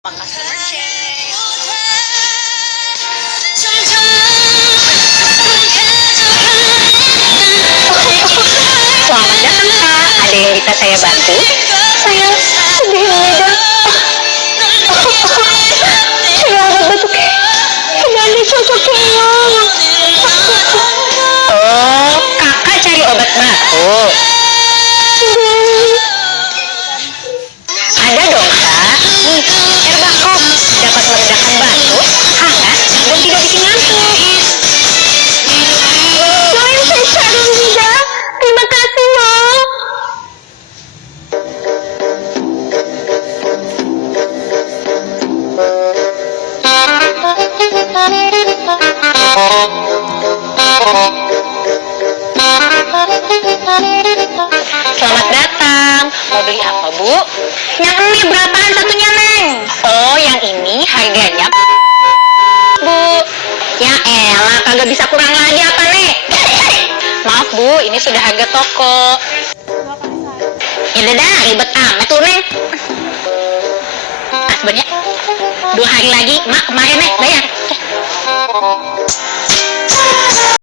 customer change. Selamat datang Kak, ada yang bisa saya bantu? Saya sedih Ida. Saya ada batuk dan cocoknya. Oh, kakak cari obat batuk. Ada dong Kak. Nih, Herbakop dapat meredakan batuk, hangat, dan tidak bikin ngantuk. Yang saya cari Ida. Terima kasih loh. Selamat datang. Mau beli apa, Bu? Yang ini berapaan satunya, Neng? Oh, yang ini harganya, Bu. Ya elah, kagak bisa kurang lagi apa, Nek? Maaf, Bu, ini sudah harga toko. Ya dah, ribet amat tuh, Neng. Ah, sebenarnya 2 hari lagi, Mak kemarin, Nek, bayar.